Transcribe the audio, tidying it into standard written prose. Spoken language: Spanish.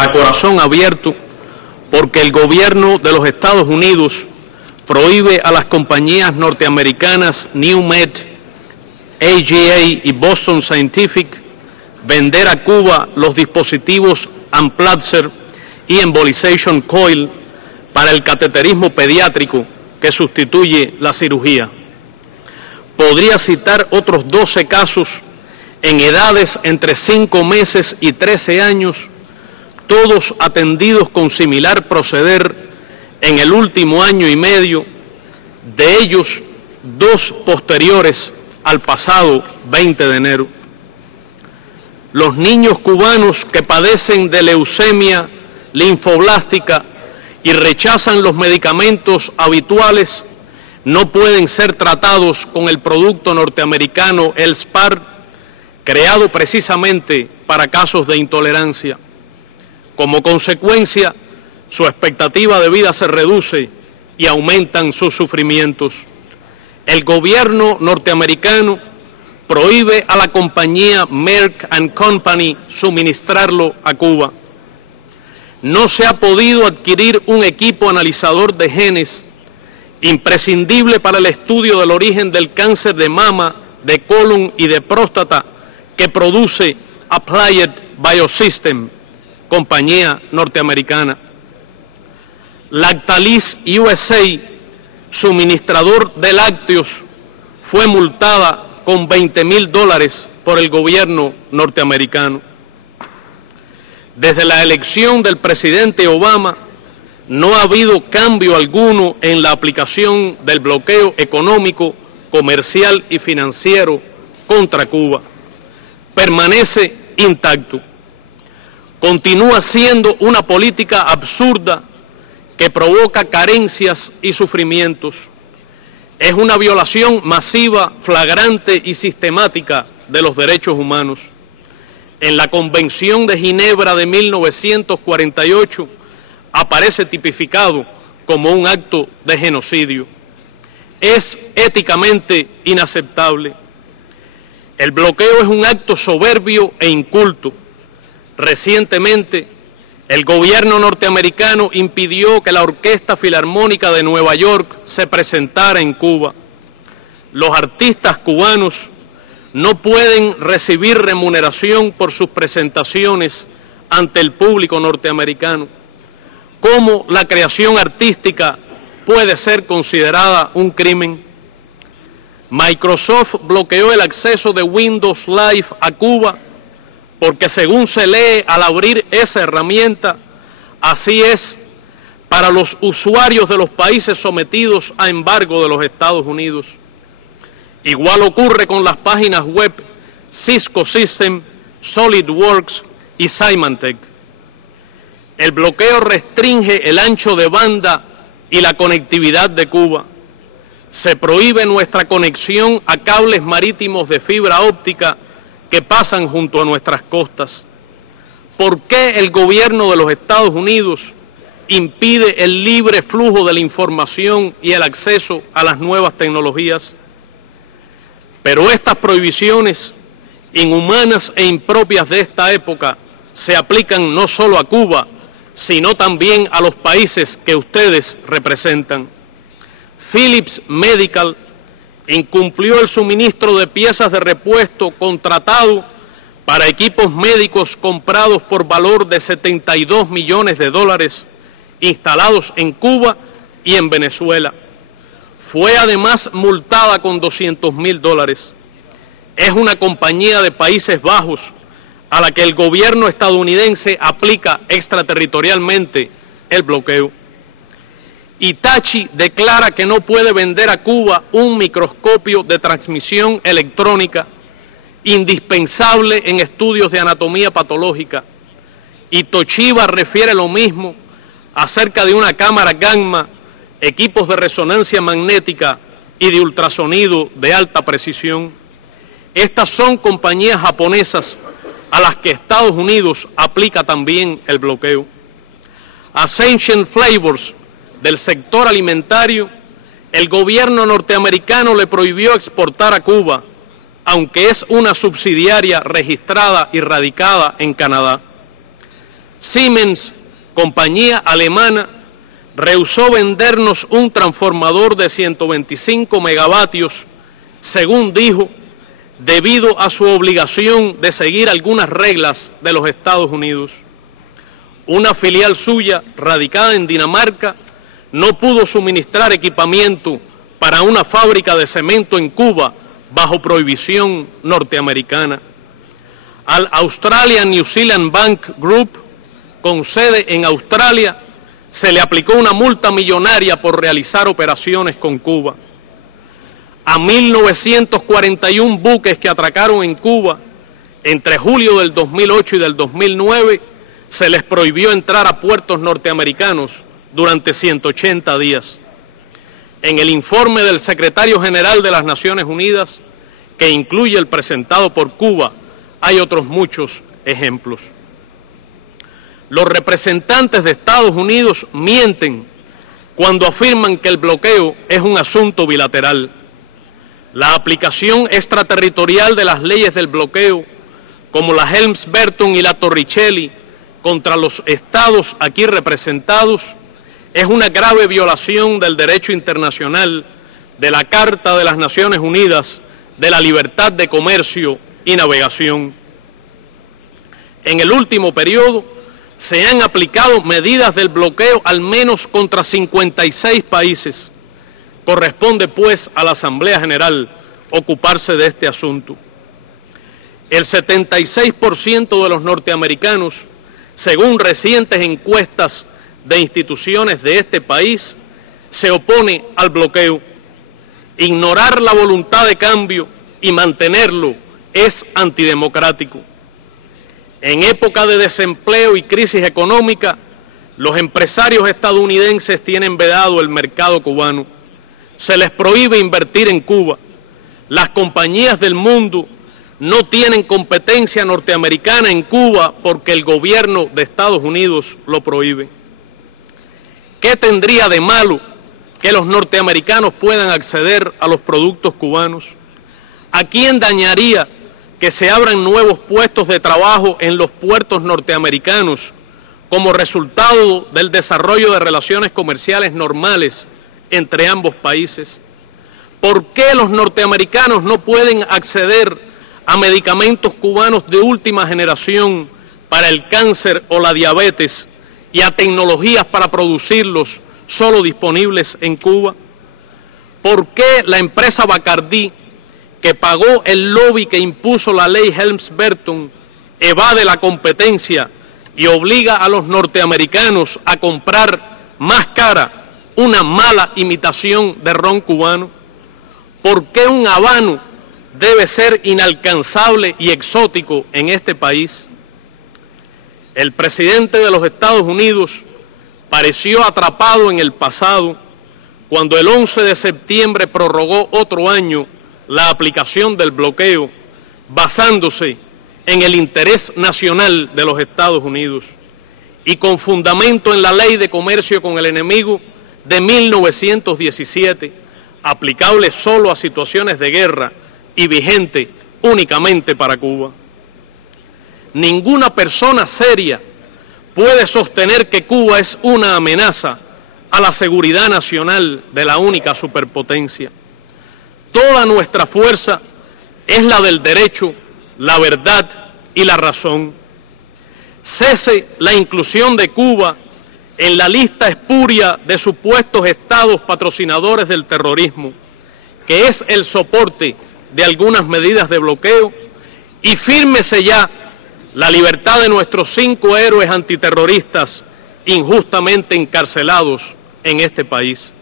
a corazón abierto porque el gobierno de los Estados Unidos prohíbe a las compañías norteamericanas NewMed, AGA y Boston Scientific vender a Cuba los dispositivos Amplatzer y Embolization Coil para el cateterismo pediátrico que sustituye la cirugía. Podría citar otros 12 casos en edades entre 5 meses y 13 años, todos atendidos con similar proceder en el último año y medio, de ellos 2 posteriores al pasado 20 de enero. Los niños cubanos que padecen de leucemia linfoblástica y rechazan los medicamentos habituales no pueden ser tratados con el producto norteamericano Elspar, creado precisamente para casos de intolerancia. Como consecuencia, su expectativa de vida se reduce y aumentan sus sufrimientos. El gobierno norteamericano prohíbe a la compañía Merck & Company suministrarlo a Cuba. No se ha podido adquirir un equipo analizador de genes imprescindible para el estudio del origen del cáncer de mama, de colon y de próstata que produce Applied Biosystem, compañía norteamericana. Lactalis USA, suministrador de lácteos, fue multada con $20,000 por el gobierno norteamericano. Desde la elección del presidente Obama, no ha habido cambio alguno en la aplicación del bloqueo económico, comercial y financiero contra Cuba. Permanece intacto. Continúa siendo una política absurda que provoca carencias y sufrimientos. Es una violación masiva, flagrante y sistemática de los derechos humanos. En la Convención de Ginebra de 1948 aparece tipificado como un acto de genocidio. Es éticamente inaceptable. El bloqueo es un acto soberbio e inculto. Recientemente, el gobierno norteamericano impidió que la Orquesta Filarmónica de Nueva York se presentara en Cuba. Los artistas cubanos no pueden recibir remuneración por sus presentaciones ante el público norteamericano. ¿Cómo la creación artística puede ser considerada un crimen? Microsoft bloqueó el acceso de Windows Live a Cuba porque, según se lee al abrir esa herramienta, así es para los usuarios de los países sometidos a embargo de los Estados Unidos. Igual ocurre con las páginas web Cisco System, SolidWorks y Symantec. El bloqueo restringe el ancho de banda y la conectividad de Cuba. Se prohíbe nuestra conexión a cables marítimos de fibra óptica que pasan junto a nuestras costas. ¿Por qué el gobierno de los Estados Unidos impide el libre flujo de la información y el acceso a las nuevas tecnologías? Pero estas prohibiciones inhumanas e impropias de esta época se aplican no solo a Cuba, sino también a los países que ustedes representan. Philips Medical incumplió el suministro de piezas de repuesto contratado para equipos médicos comprados por valor de $72 millones instalados en Cuba y en Venezuela. Fue además multada con $200,000. Es una compañía de Países Bajos a la que el gobierno estadounidense aplica extraterritorialmente el bloqueo. Hitachi declara que no puede vender a Cuba un microscopio de transmisión electrónica indispensable en estudios de anatomía patológica. Y Toshiba refiere lo mismo acerca de una cámara gamma, equipos de resonancia magnética y de ultrasonido de alta precisión. Estas son compañías japonesas a las que Estados Unidos aplica también el bloqueo. Ascension Flavors, del sector alimentario, el gobierno norteamericano le prohibió exportar a Cuba, aunque es una subsidiaria registrada y radicada en Canadá. Siemens, compañía alemana, rehusó vendernos un transformador de 125 megavatios, según dijo, debido a su obligación de seguir algunas reglas de los Estados Unidos. Una filial suya, radicada en Dinamarca, no pudo suministrar equipamiento para una fábrica de cemento en Cuba bajo prohibición norteamericana. Al Australian New Zealand Bank Group, con sede en Australia, se le aplicó una multa millonaria por realizar operaciones con Cuba. A 1.941 buques que atracaron en Cuba entre julio del 2008 y del 2009 se les prohibió entrar a puertos norteamericanos durante 180 días. En el informe del secretario general de las Naciones Unidas, que incluye el presentado por Cuba, hay otros muchos ejemplos. Los representantes de Estados Unidos mienten cuando afirman que el bloqueo es un asunto bilateral. La aplicación extraterritorial de las leyes del bloqueo, como la Helms-Burton y la Torricelli, contra los estados aquí representados, es una grave violación del derecho internacional, de la Carta de las Naciones Unidas, de la libertad de comercio y navegación. En el último periodo se han aplicado medidas del bloqueo al menos contra 56 países. Corresponde pues a la Asamblea General ocuparse de este asunto. El 76% de los norteamericanos, según recientes encuestas de instituciones de este país, se opone al bloqueo. Ignorar la voluntad de cambio y mantenerlo es antidemocrático. En época de desempleo y crisis económica, los empresarios estadounidenses tienen vedado el mercado cubano. Se les prohíbe invertir en Cuba. Las compañías del mundo no tienen competencia norteamericana en Cuba porque el gobierno de Estados Unidos lo prohíbe. ¿Qué tendría de malo que los norteamericanos puedan acceder a los productos cubanos? ¿A quién dañaría que se abran nuevos puestos de trabajo en los puertos norteamericanos como resultado del desarrollo de relaciones comerciales normales entre ambos países? ¿Por qué los norteamericanos no pueden acceder a medicamentos cubanos de última generación para el cáncer o la diabetes y a tecnologías para producirlos solo disponibles en Cuba? ¿Por qué la empresa Bacardí, que pagó el lobby que impuso la ley Helms-Burton, evade la competencia y obliga a los norteamericanos a comprar más cara una mala imitación de ron cubano? ¿Por qué un habano debe ser inalcanzable y exótico en este país? El presidente de los Estados Unidos pareció atrapado en el pasado cuando el 11 de septiembre prorrogó otro año la aplicación del bloqueo, basándose en el interés nacional de los Estados Unidos y con fundamento en la Ley de Comercio con el Enemigo de 1917, aplicable solo a situaciones de guerra y vigente únicamente para Cuba. Ninguna persona seria puede sostener que Cuba es una amenaza a la seguridad nacional de la única superpotencia. Toda nuestra fuerza es la del derecho, la verdad y la razón. Cese la inclusión de Cuba en la lista espuria de supuestos estados patrocinadores del terrorismo, que es el soporte de algunas medidas de bloqueo, y fírmese ya la libertad de nuestros 5 héroes antiterroristas injustamente encarcelados en este país.